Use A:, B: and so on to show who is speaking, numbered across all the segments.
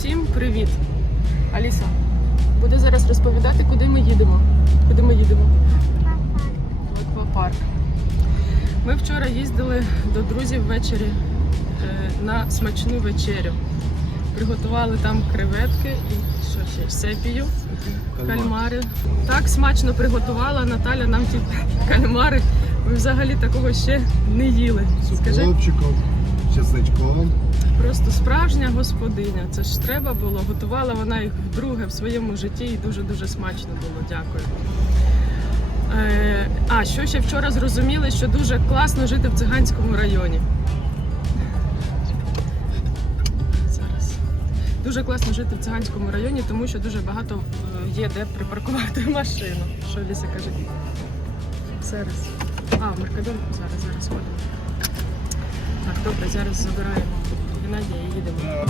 A: Усім привіт! Аліса буде зараз розповідати, куди ми їдемо. Куди ми їдемо? В аквапарк. Ми вчора їздили до друзів ввечері е, на смачну вечерю. Приготували там креветки і що ще? Сепію, кальмари. Так смачно приготувала Наталя нам ті кальмари. Ми взагалі такого ще не їли.
B: З Скажи, чесничком.
A: Просто справжня господиня. Це ж треба було. Готувала вона їх вдруге в своєму житті і дуже-дуже смачно було. Дякую. Е, а, що ще вчора зрозуміли, що дуже класно жити в циганському районі. Зараз. Дуже класно жити в циганському районі, тому що дуже багато е, є де припаркувати машину. Що Ліся каже? Зараз. А, Меркадон зараз, зараз ходимо. Так, добре, зараз забираємо Геннадія і їдемо.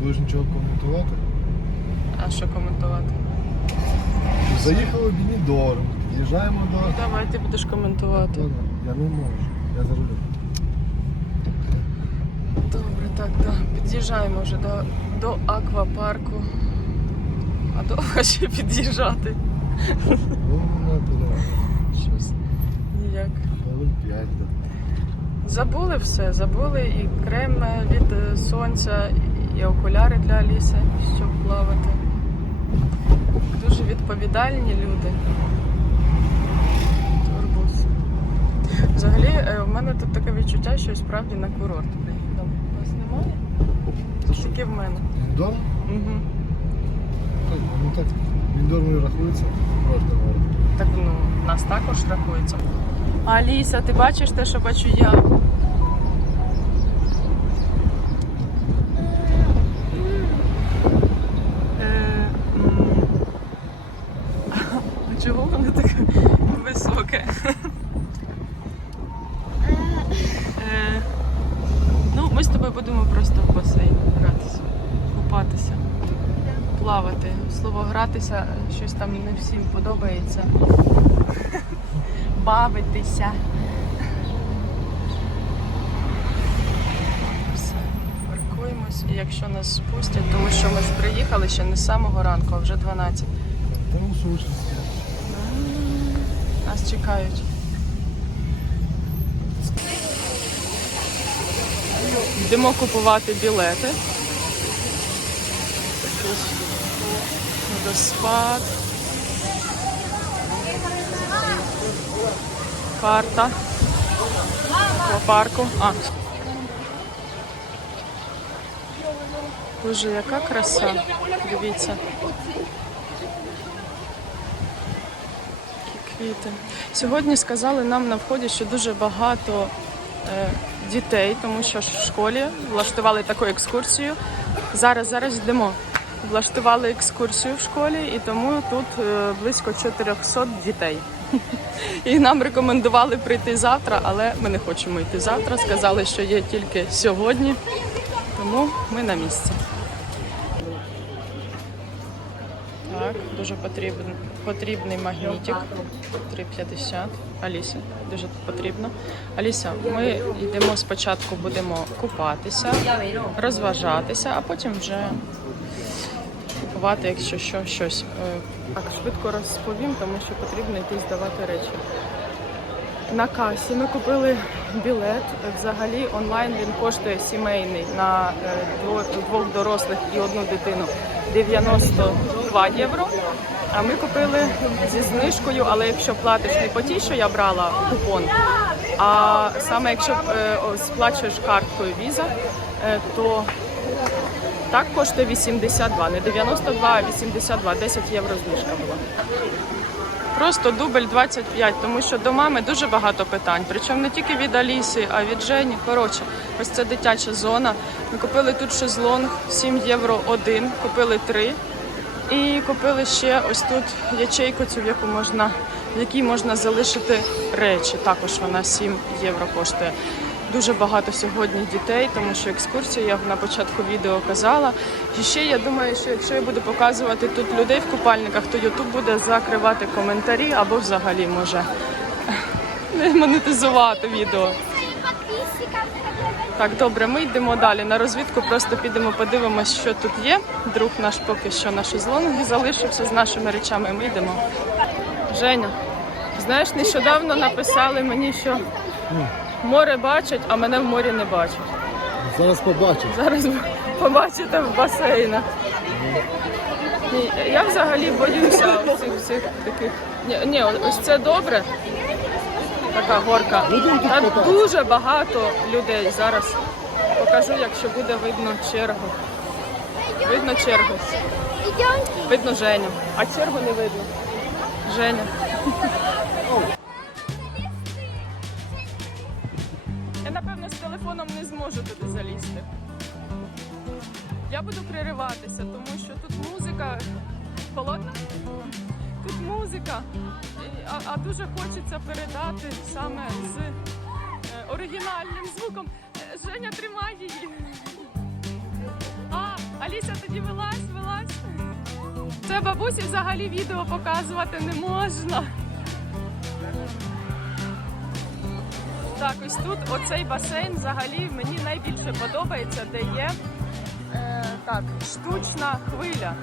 B: Будеш нічого коментувати?
A: А що коментувати?
B: Заїхали в Бінідор, їжджаємо до.
A: Давай ти будеш коментувати.
B: Ладно, Я не можу, я за рулем.
A: Добре, так, так. Під'їжджаємо вже до, до аквапарку. А довго ще під'їжджати?
B: Ну, не. Щось ніяк. Хвилин 5.
A: Забули все, забули і крем від е, сонця, і окуляри для Аліси, щоб плавати. Дуже відповідальні люди. Турбус. Взагалі, е, в мене тут таке відчуття, що справді на курорт приїхали. У вас немає? Тільки в мене. Бінідор? Угу.
B: Так, ну так. Не рахується. Можна говорити.
A: Так ну, нас також рахується. Аліса, ти бачиш те, що бачу я? Е, м. А чого воно таке високе? Е, Ну, ми з тобою будемо просто в басейні гратися, купатися, плавати. Слово гратися щось там не всім подобається. Бавитися. Все, паркуємось. І якщо нас спустять, тому що ми ж приїхали ще не з самого ранку, а вже 12. Тому суші. Нас чекають. Йдемо купувати білети. Водоспад. Карта. Парку. А. Боже, яка краса. Дивіться. Які квіти. Сьогодні сказали нам на вході, що дуже багато е, дітей, тому що в школі влаштували таку екскурсію. Зараз зараз йдемо. Влаштували екскурсію в школі, і тому тут е, близько 400 дітей. І нам рекомендували прийти завтра, але ми не хочемо йти завтра. Сказали, що є тільки сьогодні, тому ми на місці. Так, дуже потрібен, потрібний магнітик. 3,50. Аліса, дуже потрібно. Аліса, ми йдемо спочатку, будемо купатися, розважатися, а потім вже купувати, якщо що, щось. Е, Так, швидко розповім, тому що потрібно йти здавати речі. на касі. Ми купили білет. Взагалі онлайн він коштує сімейний на е, двох дорослих і одну дитину 92 євро. А ми купили зі знижкою, але якщо платиш не по тій, що я брала купон, а саме якщо е, сплачуєш карткою віза, е, то так коштує 82, не 92, а 82, 10 євро знижка була. Просто дубль 25, тому що до мами дуже багато питань. Причому не тільки від Аліси, а від Жені. Коротше, ось це дитяча зона. Ми купили тут шезлонг 7 євро один, купили три. І купили ще ось тут ячейку, цю в яку можна, в якій можна залишити речі. Також вона 7 євро коштує. Дуже багато сьогодні дітей, тому що екскурсію я на початку відео казала. І ще я думаю, що якщо я буду показувати тут людей в купальниках, то Ютуб буде закривати коментарі або взагалі може не монетизувати відео. Так, добре, ми йдемо далі. На розвідку просто підемо, подивимось, що тут є. Друг наш поки що на шезлонгі залишився з нашими речами. Ми йдемо. Женя, знаєш, нещодавно написали мені, що море бачать, а мене в морі не бачать.
B: Зараз побачиш.
A: Зараз побачите в басейнах. Ні, я взагалі боюся всіх всіх таких. Ні, ні, ось це добре. Така горка. Будемо Та дуже багато людей. Зараз покажу, якщо буде видно чергу. Видно чергу. Видно Женю. А чергу не видно. Женя. Телефоном не зможу туди залізти. Я буду пририватися, тому що тут музика холодна. Тут музика, а, а дуже хочеться передати саме з е, оригінальним звуком. Е, Женя, тримай її. А, Аліся, тоді вилазь, вилазь. Це бабусі взагалі відео показувати не можна. Так, ось тут оцей басейн взагалі мені найбільше подобається, де є е, так, штучна хвиля.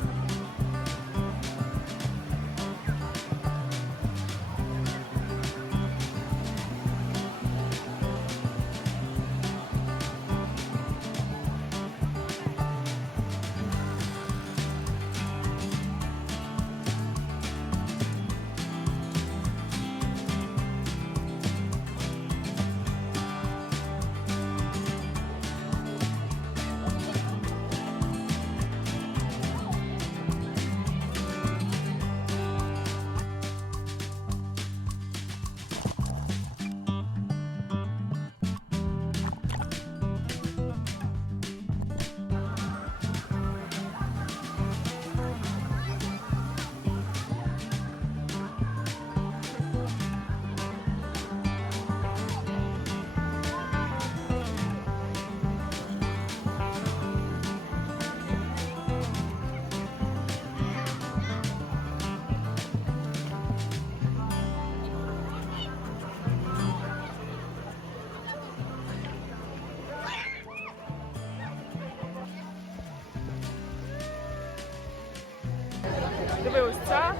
A: Диви, ось ця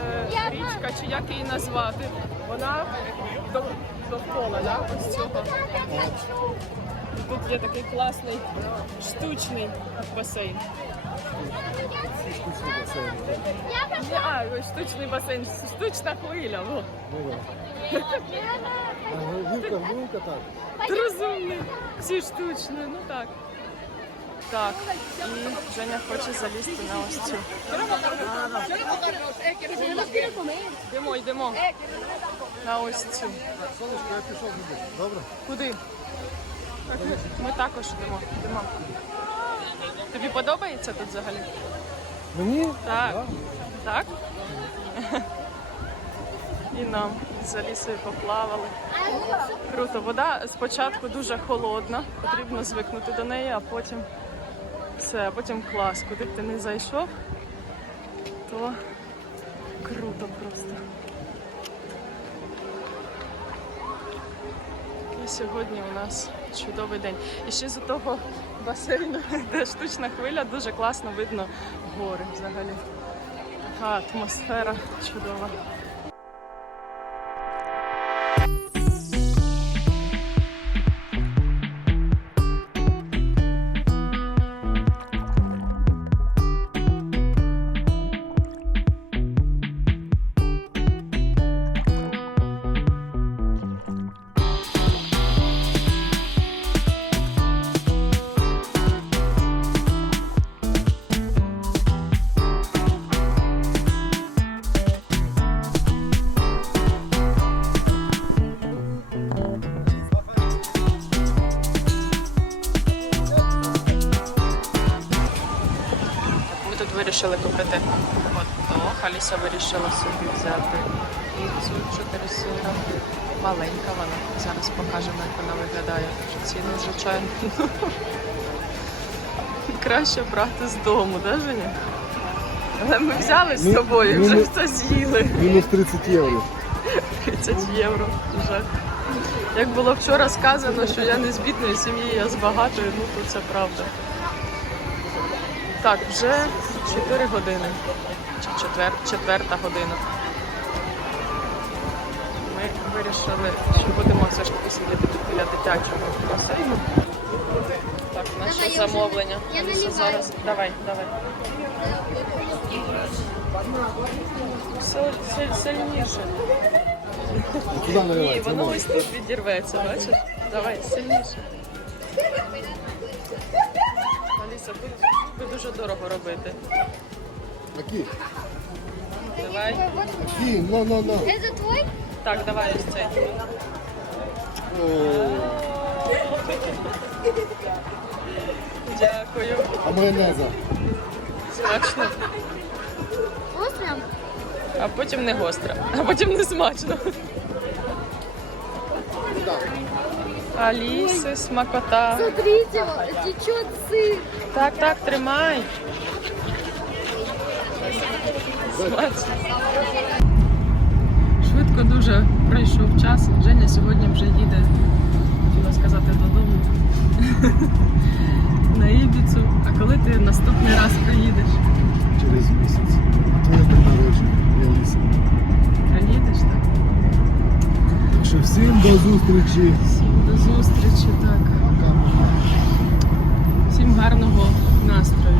A: е, річка, чи як її назвати, вона до- довкола, да? ось цього. Тут є такий класний штучний басейн. А, штучний басейн, штучна хвиля. Во. Ну, розумний. Всі штучні, ну так. Так, і Женя хоче залізти на ось цю. Йдемо, йдемо. На ось цю.
B: Сонечко, я пішов. Добре?
A: Куди? Ми також йдемо. йдемо. Тобі подобається тут взагалі? Мені? Так. Так? І нам з Алісою поплавали. Круто, вода спочатку дуже холодна, потрібно звикнути до неї, а потім все, а потім клас. Куди б ти не зайшов, то круто просто. І сьогодні у нас чудовий день. І ще з того басейну, де штучна хвиля, дуже класно видно гори взагалі. Атмосфера чудова. Вирішили купити. От, ох, Аліса вирішила собі взяти піцу 4 сира. Маленька вона. Зараз покажемо, як вона виглядає. Ціни, звичайно. Краще брати з дому, да, Женя? Але ми взяли з собою вже все з'їли.
B: Мінус 30 євро.
A: 30 євро. Жах. Як було вчора сказано, що я не з бідної сім'ї, я з багатої, ну то це правда. Так, вже 4 години. Чи четвер, четверта година. Ми вирішили, що будемо все ж таки сидіти тут біля дитячого басейну. Так, наше Давай, замовлення. я Аліса, зараз. Давай, давай. Силь- Сильніше. Ні, воно ось тут відірветься, бачиш? Давай, сильніше. Аліса, буде дуже дорого робити. Які? Давай.
B: Які? Ну, ну, ну. Это твой?
A: Так, давай ось цей. О, Дякую.
B: А майонеза?
A: Смачно. Острым? А потім не гостро, а потім не смачно. Аліси, смакота.
C: Смотрите, течет сыр.
A: Так, так, тримай. Смачно. Швидко дуже пройшов час. Женя сьогодні вже їде, хотіла сказати, додому. На Ібіцу. А коли ти наступний раз приїдеш?
B: Через місяць. Твоє день народження, Ліса.
A: Приїдеш, так?
B: Так що всім до зустрічі.
A: Всім так. Всім гарного настрою